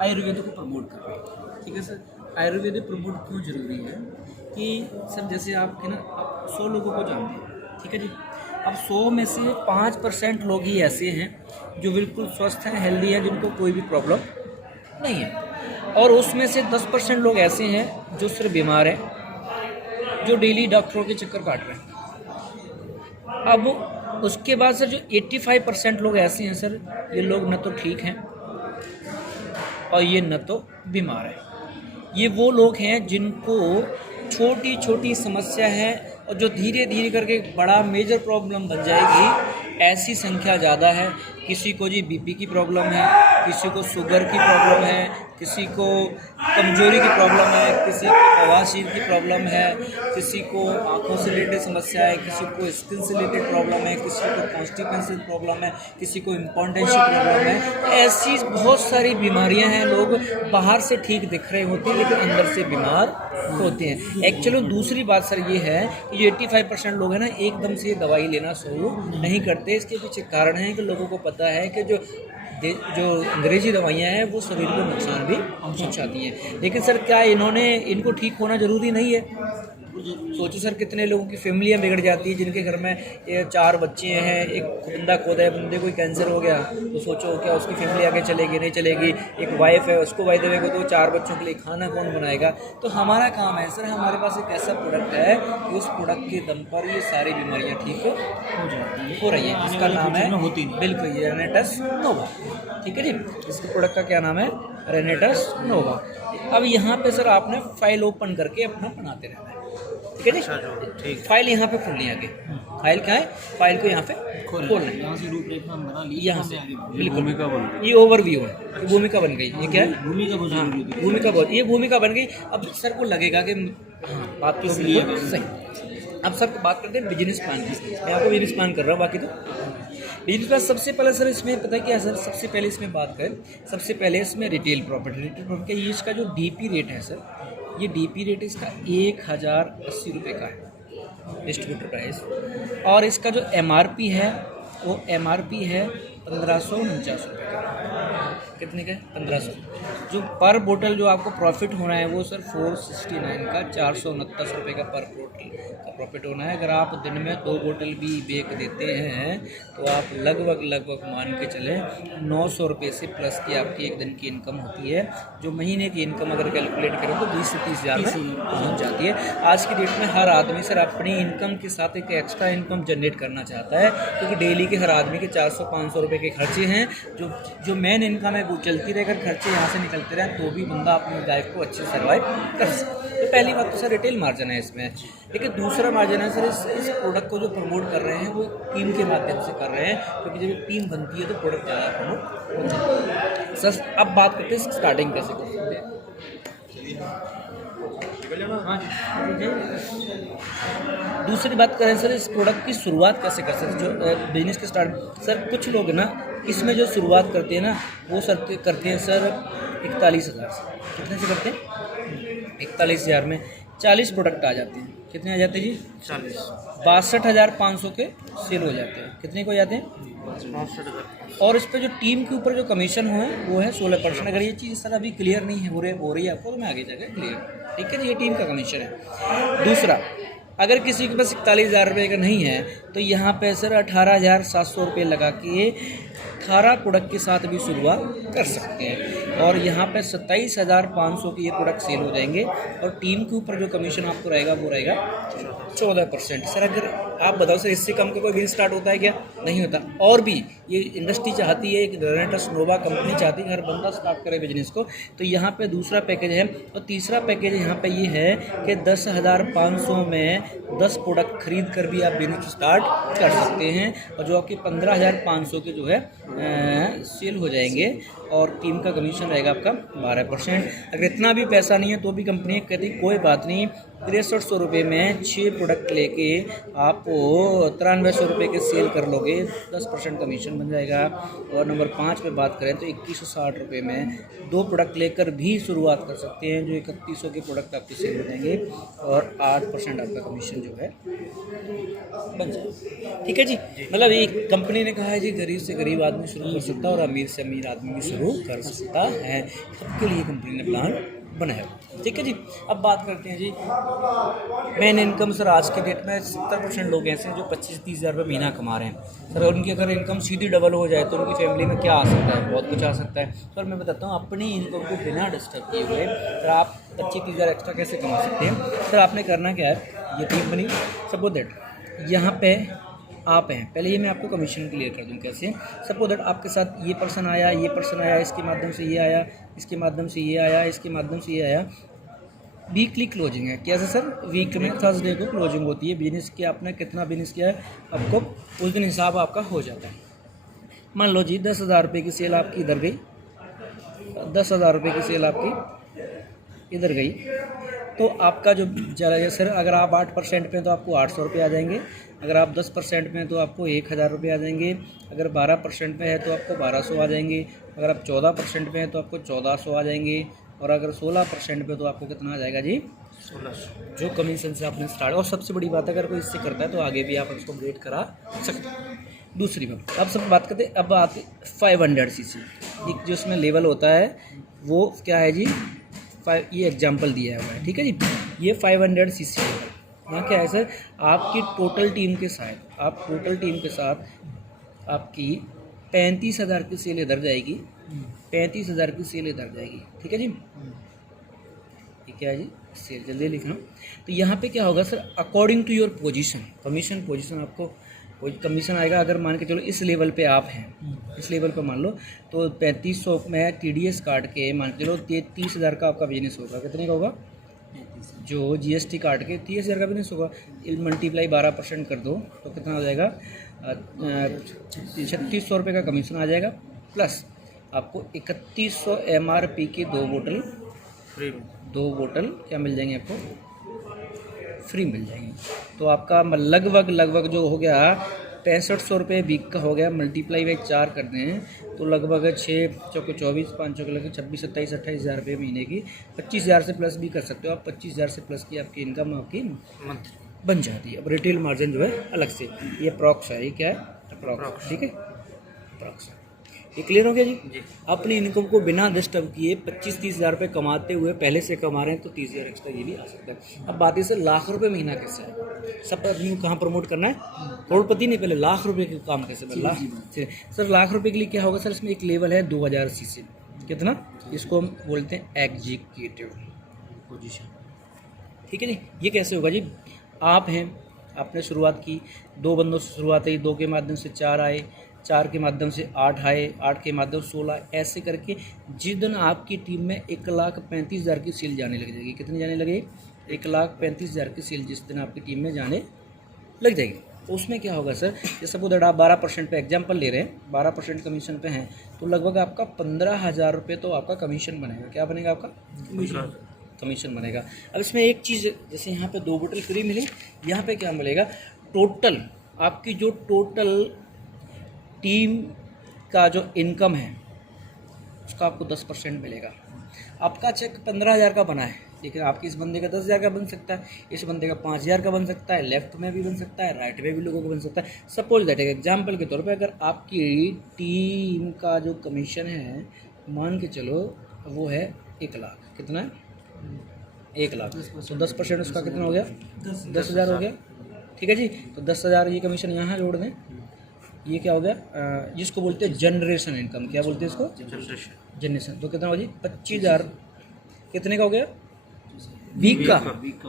आयुर्वेद को प्रमोट कर रहे हैं। ठीक है सर, आयुर्वेद प्रमोट क्यों जरूरी है कि सर जैसे आपके ना आप 100 लोगों को जानते हैं, ठीक है जी। अब 100 में से 5% लोग ही ऐसे हैं जो बिल्कुल स्वस्थ हैं, हेल्दी हैं, जिनको कोई भी प्रॉब्लम नहीं है, और उसमें से 10% लोग ऐसे हैं जो सिर्फ बीमार हैं, जो डेली डॉक्टरों के चक्कर काट रहे हैं। अब उसके बाद सर जो 85% लोग ऐसे हैं सर, ये लोग न तो ठीक हैं और ये न तो बीमार हैं। ये वो लोग हैं जिनको छोटी छोटी समस्या है और जो धीरे धीरे करके बड़ा मेजर प्रॉब्लम बन जाएगी, ऐसी संख्या ज़्यादा है। किसी को जी बीपी की प्रॉब्लम है, किसी को शुगर की प्रॉब्लम है, किसी को कमजोरी की प्रॉब्लम है, किसी को बवासीर की प्रॉब्लम है, किसी को आँखों से रिलेटेड समस्या है, किसी को स्किन से रिलेटेड प्रॉब्लम है, किसी को कॉन्स्टिपेंसी प्रॉब्लम है, किसी को इम्पोर्टेंसी प्रॉब्लम है। ऐसी बहुत सारी बीमारियां हैं। लोग बाहर से ठीक दिख रहे होते हैं लेकिन अंदर से बीमार होते हैं। एक्चुअली दूसरी बात सर ये है कि जो 85% लोग हैं ना, एकदम से दवाई लेना शुरू नहीं करते। इसके पीछे कारण है कि लोगों को पता है कि जो अंग्रेजी दवाइयाँ हैं वो शरीर को नुकसान भी पहुंचाती हैं। लेकिन सर क्या इनको ठीक होना ज़रूरी नहीं है? सोचो सर, कितने लोगों की फैमिलियाँ बिगड़ जाती है जिनके घर में 4 बच्चे हैं, एक बंदा खुद है, बंदे कोई कैंसर हो गया तो सोचो क्या उसकी फैमिली आगे चलेगी, नहीं चलेगी। एक वाइफ है, उसको वाई देगा तो 4 बच्चों के लिए खाना कौन बनाएगा? तो हमारा काम है सर, हमारे पास एक ऐसा प्रोडक्ट है कि उस प्रोडक्ट के दम पर ये सारी बीमारियाँ ठीक हो रही है। इसका नाम है बिल्कुल ये रेनेटस नोवा। ठीक है जी, इसके प्रोडक्ट का क्या नाम है? रेनेटस नोवा। अब यहाँ पे सर आपने फाइल ओपन करके अपना बनाते रहना है। ठीक है जी, फाइल यहाँ पे खोलनी है आगे। फाइल क्या है? फाइल को यहाँ पे खोलना है। यहाँ से रूपरेखा हम बना ली, यहाँ से बिल्कुल भूमिका बन गई। ये ओवरव्यू है, ये भूमिका बन गई। ये क्या है? भूमिका बहुत हाँ, जरूरी होती है। ये भूमिका बन गई। अब सर को लगेगा कि हाँ बात तो बिल्कुल सही। अब सर बात करते हैं बिजनेस प्लान की। मैं आपको बिजनेस प्लान कर रहा हूँ, बाकी तो बिजनेस प्लान सबसे पहले सर इसमें पता है क्या सर, सबसे पहले इसमें बात करें, सबसे पहले इसमें रिटेल प्रॉपर्टी का ये इसका जो डीपी रेट है सर, ये डीपी रेट इसका 1080 रुपये का है डिस्ट्रीब्यूटर प्राइस, और इसका जो एमआरपी है वो एमआरपी है 1549 रुपये का। कितने का? 1500। जो पर बोतल जो आपको प्रॉफिट होना है वो सर 469 का 469 रुपये का पर बोतल का प्रॉफिट होना है। अगर आप दिन में 2 बोतल भी बेच देते हैं तो आप लगभग मान के चलें 900 रुपये से प्लस की आपकी एक दिन की इनकम होती है। जो महीने की इनकम अगर कैलकुलेट करें तो 20 से 30 हज़ार में पहुँच जाती है। आज की डेट में हर आदमी सर अपनी इनकम के साथ एक एक्स्ट्रा इनकम जनरेट करना चाहता है, क्योंकि डेली के हर आदमी के 400-500 रुपये के खर्चे हैं। जो मेन इनकम है वो चलती रहे, अगर खर्चे यहाँ से निकलते रहें तो भी बंदा अपनी लाइफ को अच्छे से सर्वाइव कर सकता है। तो पहली बात तो सर रिटेल मार्जिन है इसमें। लेकिन दूसरा मार्जिन है सर, इस प्रोडक्ट को जो प्रमोट कर रहे हैं वो टीम के माध्यम से कर रहे हैं, क्योंकि जब टीम बनती है तो प्रोडक्ट ज़्यादा प्रमोट होता है। सर अब बात करते हैं स्टार्टिंग कैसे करते हैं। दूसरी बात करें सर, इस प्रोडक्ट की शुरुआत कैसे कर सकते हैं। जो बिजनेस के स्टार्ट सर, कुछ लोग ना इसमें जो शुरुआत करते हैं ना वो सर करते हैं सर 41,000 से। कितने से करते हैं? 41,000 में 40 प्रोडक्ट आ जाते हैं। कितने आ जाते हैं जी? 40। 62,500 के सेल हो जाते हैं। कितने को हो जाते हैं? 62,000। और इस पर जो टीम के ऊपर जो कमीशन हो है वो है 16%। अगर ये चीज़ सर अभी क्लियर नहीं हो रही है आपको तो मैं आगे जाकर क्लियर, ठीक है जी, ये टीम का कमीशन है। दूसरा, अगर किसी के पास 41,000 रुपये का नहीं है तो यहाँ पे सर 18,700 रुपये लगा के 18 प्रोडक्ट के साथ भी शुरुआत कर सकते हैं, और यहाँ पे 27,500 के ये प्रोडक्ट सेल हो जाएंगे, और टीम के ऊपर जो कमीशन आपको रहेगा वो रहेगा 14%। सर अगर आप बताओ सर, इससे कम का कोई बिजनेस स्टार्ट होता है क्या? नहीं होता। और भी ये इंडस्ट्री चाहती है, एक रेनेटस नोवा कंपनी चाहती है हर बंदा स्टार्ट करे बिजनेस को, तो यहाँ पे दूसरा पैकेज है। और तीसरा पैकेज यहाँ पे ये है कि 10,500 में 10 प्रोडक्ट खरीद कर भी आप बिजनेस स्टार्ट कर सकते हैं, और जो आपके 15,500 के जो है सेल हो जाएंगे, और टीम का कमीशन रहेगा आपका 12%। अगर इतना भी पैसा नहीं है तो भी कंपनी कहती कोई बात नहीं, 6300 रुपये में 6 प्रोडक्ट लेके आप 9300 रुपये के सेल कर लोगे, 10% कमीशन कमीशन बन जाएगा। और नंबर 5 पे बात करें तो 2160 रुपये में 2 प्रोडक्ट लेकर भी शुरुआत कर सकते हैं, जो 3100 के प्रोडक्ट आपके सेल हो जाएंगे और 8% आपका कमीशन जो है बन जाएगा। ठीक है जी, मतलब ये कंपनी ने कहा है जी गरीब से गरीब आदमी शुरू कर सकता है और अमीर से अमीर आदमी भी शुरू कर सकता है, सबके लिए कंपनी ने प्लान बनाया। ठीक है जी, अब बात करते हैं जी मेन इनकम। सर आज के डेट में 70% लोग ऐसे हैं जो 25-30 हज़ार रुपये महीना कमा रहे हैं। सर उनकी अगर इनकम सीधी डबल हो जाए तो उनकी फैमिली में क्या आ सकता है, बहुत कुछ आ सकता है। सर मैं बताता हूँ अपनी इनकम को बिना डिस्टर्ब किए हुए सर आप 25-30 हज़ार एक्स्ट्रा कैसे कमा सकते हैं। सर आपने करना क्या है, ये टीम बनी सपोज दैट यहाँ पे आप हैं, पहले ये मैं आपको कमीशन क्लियर कर दूं कैसे। सपोज दैट आपके साथ ये पर्सन आया, ये पर्सन आया, इसके माध्यम से ये आया, इसके माध्यम से ये आया, इसके माध्यम से ये आया। वीकली क्लोजिंग है, कैसे सर, वीक में थर्सडे को क्लोजिंग होती है। बिजनेस किया आपने, कितना बिजनेस किया है आपको उस दिन हिसाब आपका हो जाता है। मान लो जी 10,000 रुपये की सेल आपकी इधर गई, 10,000 रुपये की सेल आपकी इधर गई, तो आपका जो सर अगर आप 8% पे हैं तो आपको 800 रुपये आ जाएंगे, अगर आप 10% में हैं तो आपको 1,000 रुपये आ जाएंगे, अगर 12% पे है तो आपको 1200 आ जाएंगे, अगर आप 14% पे हैं तो आपको 1400 आ जाएंगे, और अगर 16% पे तो आपको कितना आ जाएगा जी 1600, जो कमीशन से आपने स्टार्ट। और सबसे बड़ी बात अगर कोई इससे करता है तो आगे भी आप उसको अपडेट करा सकते हैं। दूसरी बात अब सब बात करते हैं, अब आते 500 सीसी, एक जो उसमें लेवल होता है वो क्या है जी, ये एग्जाम्पल दिया हुआ है। ठीक है जी, ये 500 सीसी लेवल यहाँ क्या है सर, आपकी टोटल टीम के साथ, आप टोटल टीम के साथ आपकी 35,000 की सेल इधर जाएगी, 35,000 की सेल इधर जाएगी। ठीक है जी, ये क्या है जी सेल, जल्दी लिखना। तो यहाँ पे क्या होगा sir, according to your position, commission position आपको कोई कमीशन आएगा। अगर मान के चलो इस लेवल पे आप हैं, इस लेवल पे मान लो तो 3500 में TDS काट के मान के चलो 30,000 का आपका बिजनेस होगा, कितने का होगा, जो GST काट के 30,000 का बिजनेस होगा, मल्टीप्लाई 12% कर दो तो कितना हो जाएगा, 3600 रुपये का कमीशन आ जाएगा, प्लस आपको 3100 MRP की 2 बोतल फ्री, 2 बोतल क्या मिल जाएंगे आपको, फ्री मिल जाएंगी। तो आपका लगभग जो हो गया 6500 रुपये वीक का हो गया, मल्टीप्लाई बाई 4 कर दें तो लगभग 6 चौके 24, 5 चौके लगे 26, 27, 28,000 रुपये महीने की। 25,000 से प्लस भी कर सकते हो आप, 25,000 से प्लस की आपकी इनकम आपकी मंथ बन जाती है। अब रिटेल मार्जिन जो है अलग से, ये अप्रॉक्स है, ये क्या है अप्रॉक्स, ठीक है अप्रॉक्स। ये क्लियर हो गया जी। अपनी इनकम को बिना डिस्टर्ब किए 25-30 हज़ार रुपये कमाते हुए पहले से कमा रहे हैं तो 30,000 एक्स्ट्रा ये भी आ सकता है। अब बात है सर लाख रुपए महीना कैसे है, सब आदमी को कहाँ प्रमोट करना है, करोड़पति नहीं, पहले लाख रुपए के काम कैसे बन। सर लाख रुपए के लिए क्या होगा सर, इसमें एक लेवल है 2000 सीसी, कितना, इसको हम बोलते हैं एग्जीक्यूटिव पोजीशन। ठीक है जी, ये कैसे होगा जी, आप हैं, आपने शुरुआत की, 2 बंदों से शुरुआत हुई, 2 के माध्यम से 4 आए, 4 के माध्यम से 8 आए, 8 के माध्यम से 16, ऐसे करके जिस दिन आपकी टीम में 1,35,000 की सेल जाने लग जाएगी, कितनी जाने लगेगी, 1,35,000 की सेल जिस दिन आपकी टीम में जाने लग जाएगी, तो उसमें क्या होगा सर, जैसे सपोज दैट आप 12% पे एग्जाम्पल ले रहे हैं, 12% कमीशन पे हैं, तो लगभग आपका 15,000 रुपये तो आपका कमीशन बनेगा। क्या बनेगा आपका कमीशन बनेगा। अब इसमें एक चीज़, जैसे यहाँ पे 2 बोतल फ्री मिली, यहाँ पे क्या मिलेगा, टोटल आपकी जो टोटल टीम का जो इनकम है उसका आपको 10% मिलेगा। आपका चेक 15,000 का बना है, लेकिन आपकी इस बंदे का 10,000 का बन सकता है, इस बंदे का 5,000 का बन सकता है, लेफ्ट में भी बन सकता है, राइट में भी लोगों को बन सकता है। सपोज दैट एग्जाम्पल के तौर पे अगर आपकी टीम का जो कमीशन है मान के चलो वो है 1 लाख, कितना है 1 लाख, तो 10% उसका कितना हो गया 10,000 हो गया। ठीक है जी, तो 10,000 ये कमीशन यहाँ जोड़ दें, ये क्या हो गया, जिसको बोलते हैं जनरेशन इनकम, क्या बोलते हैं इसको, जनरेशन। तो कितना हो जी 25,000, कितने का हो गया वीक का,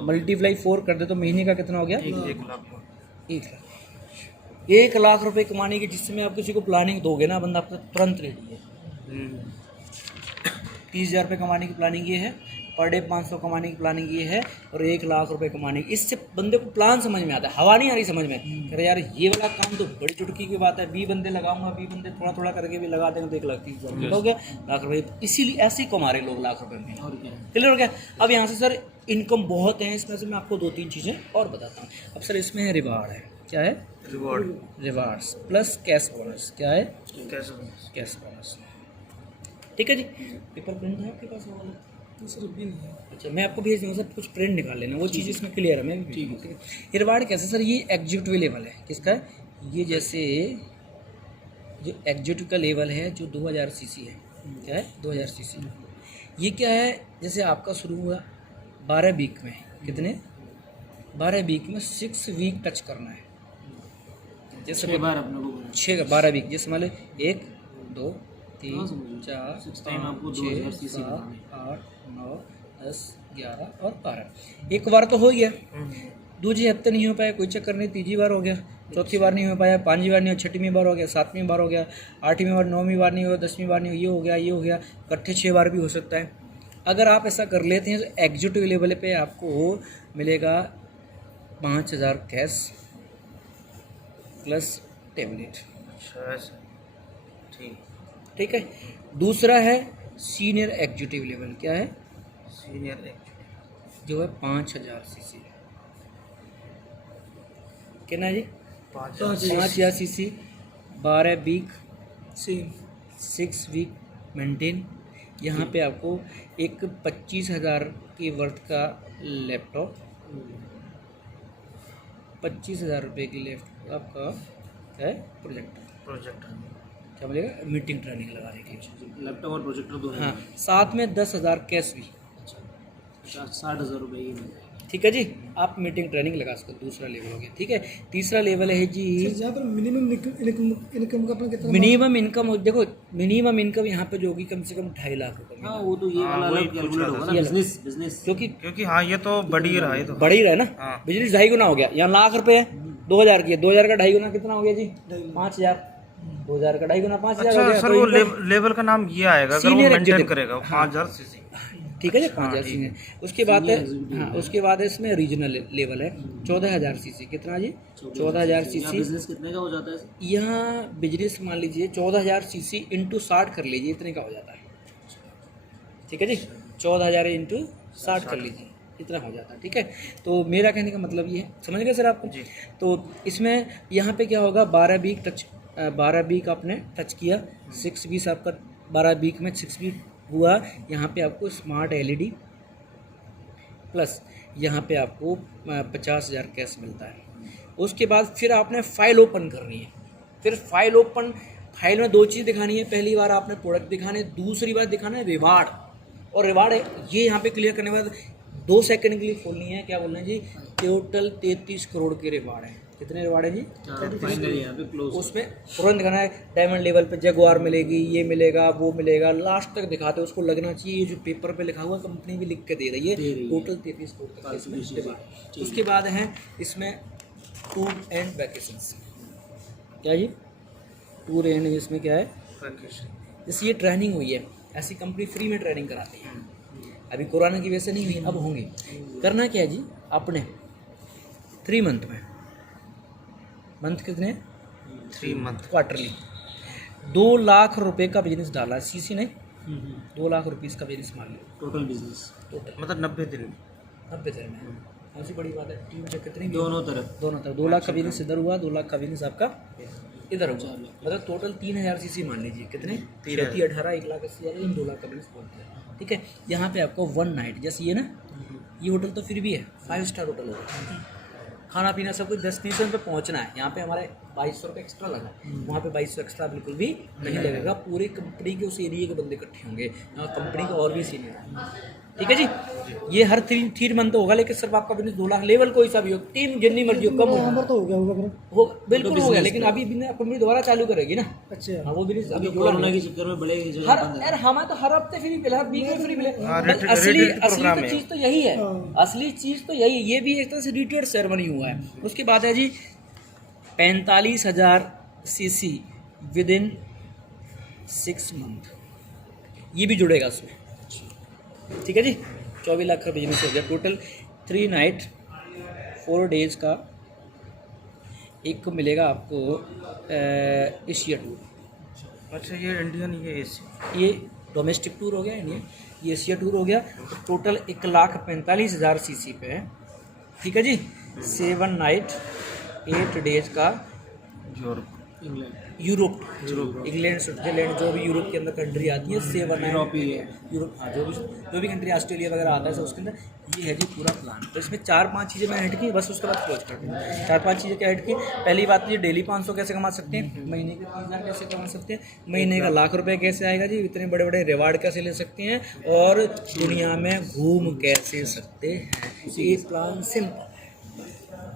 मल्टीप्लाई 4 कर दे तो महीने का कितना हो गया 1 लाख। 1 लाख रुपए कमाने की जिसमें आप किसी को प्लानिंग दोगे ना, बंदा आपको तुरंत रेडी है। 30,000 रुपये कमाने की प्लानिंग ये है, पर डे 500 कमाने की प्लानिंग ये है, और 1 लाख रुपए कमाने की, इससे बंदे को प्लान समझ में आता है, हवा नहीं आ रही समझ में, कह रहे यार ये वाला काम तो बड़ी चुटकी की बात है, 20 बंदे लगाऊंगा, 20 बंदे थोड़ा थोड़ा करके भी लगा देंगे तो 1,30,000 हो गया लाख रुपए। इसीलिए ऐसे ही कमा रहे लोग लाख रुपए में, क्लियर हो गया। अब यहाँ से सर इनकम बहुत है, इसमें से मैं आपको 2-3 चीज़ें और बताता हूँ। अब सर इसमें है रिवार्ड है, क्या है, रिवार्ड्स प्लस कैश बोनस। क्या है, कैश बोनस। ठीक है जी। पेपर प्रिंट है आपके पास वाला? सर भी नहीं है। अच्छा, मैं आपको भेज दूँगा सर, कुछ प्रिंट निकाल लेना, वो चीज़ इसमें क्लियर है। मैं ठीक है। ये रिवार्ड कैसे सर, ये एग्जीक्यूटिव लेवल है। किसका है ये? जैसे जो एग्जीक्यूटिव का लेवल है जो 2000 सीसी है। क्या है, 2000 सीसी। ये क्या है, जैसे आपका शुरू हुआ 12 वीक में, कितने, 12 वीक में 6 वीक टच करना है। जैसे 6 बार अपने को 6 12 वीक, जैसे मान लो 1 2 3 4 टाइम आपको 2000 5 सीसी 7 8 9 10 11 और 12। एक बार तो हो गया, दूसरे हफ्ते नहीं हो पाया, कोई चक्कर नहीं, तीसरी बार हो गया, चौथी बार नहीं हो पाया, 5वीं बार नहीं हो, 6वीं बार हो गया, 7वीं बार हो गया, 8वीं बार, 9वीं बार नहीं हो, 10वीं बार नहीं हो, ये हो गया, ये हो गया, इकट्ठे 6 बार भी हो सकता है। अगर आप ऐसा कर लेते हैं तो एग्जीक्यूटिव लेवल पे आपको मिलेगा 5000 कैश प्लस टेबलेट। ठीक है। दूसरा है सीनियर एग्जीक्यूटिव लेवल। क्या है, सीनियर एग्जीक्यूटिव जो है 5000 सीसी। कितना है जी, 5000 सीसी, 12 वीक, 6 वीक मेंटेन। यहाँ पे आपको एक 25000 की वर्थ का लैपटॉप, 25000 रुपये की लैपटॉप आपका है, प्रोजेक्टर क्या बोलेगा, मीटिंग ट्रेनिंग लगाने के लिए लैपटॉप और प्रोजेक्टर दोनों। हाँ, साथ में 10,000 कैश भी। 60,000 रुपये ही मिलते हैं। ठीक है जी, आप मीटिंग ट्रेनिंग लगा सकते हो। दूसरा लेवल हो गया। ठीक है। तीसरा लेवल है जी, जहाँ पर मिनिमम इनकम का अपना कितना? Minimum income. देखो मिनिमम इनकम यहाँ पे जो होगी कम से कम 2.5 लाख रुपए। हाँ, वो तो ये वाला अलग कैलकुलेट होगा ना, बिजनेस क्योंकि हाँ ये तो बढ़ ही रहा है, तो बढ़ ही रहा है ना। हाँ। बिजनेस 2.5 गुना हो गया। यहाँ लाख रुपए है, 2000 की है, 2000 का 2.5 गुना कितना हो गया जी, 5000। 2000 का 2.5 गुना 5000 हो अच्छा गया। सर, तो वो इनको लेवल का नाम ये आएगा अगर वो Senior मेंटेन executive। करेगा हाँ। 5000 सीसी। ठीक है जी, 5000 सीसी। उसके बाद है, हाँ, उसके बाद है इसमें रीजनल लेवल है 14000 सीसी। कितना जी, 14000 सीसी। बिजनेस कितने का हो जाता है? यहाँ बिजनेस मान लीजिए 14000 सीसी इंटू 60 कर लीजिए, इतने का हो जाता है। ठीक है जी, 14000 इंटू 60 कर लीजिए, इतना हो जाता है। ठीक है। तो मेरा कहने का मतलब ये है, समझ गए सर आपको? तो इसमें यहाँ पे क्या होगा, 12 वीक आपने टच किया, 6 वीक आपका 12 वीक में 6 वीक हुआ। यहाँ पे आपको स्मार्ट एलईडी प्लस यहाँ पे आपको 50,000 कैश मिलता है। उसके बाद फिर आपने फाइल ओपन करनी है। फिर फाइल में 2 चीज़ दिखानी है। पहली बार आपने प्रोडक्ट दिखाने, दूसरी बार दिखाना है रिवार्ड। और रिवार्ड है ये यहाँ पे क्लियर करने के बाद 2 सेकंड के लिए खोलनी है। क्या बोलना है जी, टोटल 33 करोड़ के रिवार्ड है। कितने रिवार्ड है जी, फाइनली यहाँ पे क्लोज। उसमें तुरंत दिखाना है। डायमंड लेवल पे जगुआर मिलेगी, ये मिलेगा, वो मिलेगा, लास्ट तक दिखाते हैं। उसको लगना चाहिए ये जो पेपर पे लिखा हुआ कंपनी भी लिख के दे रही है, टोटल 33 करोड़ का इसमें रिवार्ड। उसके बाद है इसमें टूर एंड वैकेशंस। क्या जी, टूर एंड, इसमें क्या है, जैसे ये ट्रेनिंग हुई है, ऐसी कंपनी फ्री में ट्रेनिंग कराती है। अभी कोरोना की वजह से नहीं हुई, अब होंगी। करना क्या है जी, अपने 3 मंथ में, मंथ कितने, 3 मंथ क्वार्टरली 2 लाख रुपए का बिजनेस डाला, सीसी नहीं, 2 लाख रुपीज़ का बिजनेस मान लो टोटल बिजनेस, टोटल मतलब 90 दिन 90 दिन में। कौन सी बड़ी बात है, टीम से कितनी भी दोनों तरफ 2 लाख का बिजनेस इधर हुआ, 2 लाख का बिजनेस आपका इधर हुआ, मतलब टोटल 3000 सीसी मान लीजिए। कितने, 18 1,80,000, 2 लाख का बिजनेस बोलते हैं। ठीक है। यहाँ पे आपको 1 नाइट, जैसे ये ना, ये होटल तो फिर भी है 5 स्टार होटल होगा, खाना पीना सब कुछ 10-30 रुपये पहुँचना है। यहाँ पे हमारे 2200 रुपये एक्स्ट्रा लगा, वहाँ पे 2200 एक्स्ट्रा बिल्कुल भी नहीं लगेगा। पूरे कंपनी के उस एरिया के बंदे इकट्ठे होंगे, यहाँ कंपनी का और भी सीनियर है। ठीक है जी। ये हर 3 मंथ होगा, लेकिन सिर्फ आपका बिजनेस 2 लाख लेवल कोई सा भी हो, टीम जितनी मर्जी हो, कम हो तो हो गया होगा फिर वो बिल्कुल हो गया। लेकिन अभी कंपनी दोबारा चालू करेगी ना। अच्छा, हाँ, वो बिजनेस अभी कोरोना के चक्कर में बड़े हर यार हमें तो हर हफ्ते फ्री मिला, हर वीक में फ्री मिले। असली तो चीज़ तो यही है, असली चीज़ तो यही है। ये भी एक तरह से रिटेल सेरेमनी हुआ है। उसके बाद है जी 45,000 सीसी विद इन 6 मंथ, ये भी जुड़ेगा उसमें। ठीक है जी, 24 लाख का बिजनेस हो गया टोटल। 3 नाइट 4 डेज का एक मिलेगा आपको एशिया टूर। अच्छा, ये इंडियन, ये एसी, ये डोमेस्टिक टूर हो गया इंडियन, ये एशिया टूर हो गया। टोटल 1,45,000 सीसी पे है। ठीक है जी। 7 नाइट 8 डेज का Europe England Europe, England, Switzerland, जो भी यूरोप के अंदर कंट्री आती है 7 यूरोप ही है। यूरोप, हाँ, जो भी कंट्री, ऑस्ट्रेलिया वगैरह आता है, सब उसके अंदर ये है जी पूरा प्लान। तो इसमें 4-5 चीज़ें मैं ऐड की, बस उसके बाद क्लोज कर दूँ। 4-5 चीज़ें क्या ऐड की? पहली बात, ये डेली 500 कैसे कमा सकते हैं, महीने के 30,000 कैसे कमा सकते हैं, महीने का ₹1,00,000 कैसे आएगा जी, इतने बड़े बड़े रिवार्ड कैसे ले सकते हैं, और दुनिया में घूम कैसे सकते हैं। ये प्लान सिंपल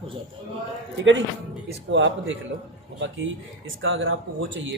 हो जाता है, ठीक है जी। इसको आप देख लो। बाकी इसका अगर आपको वो चाहिए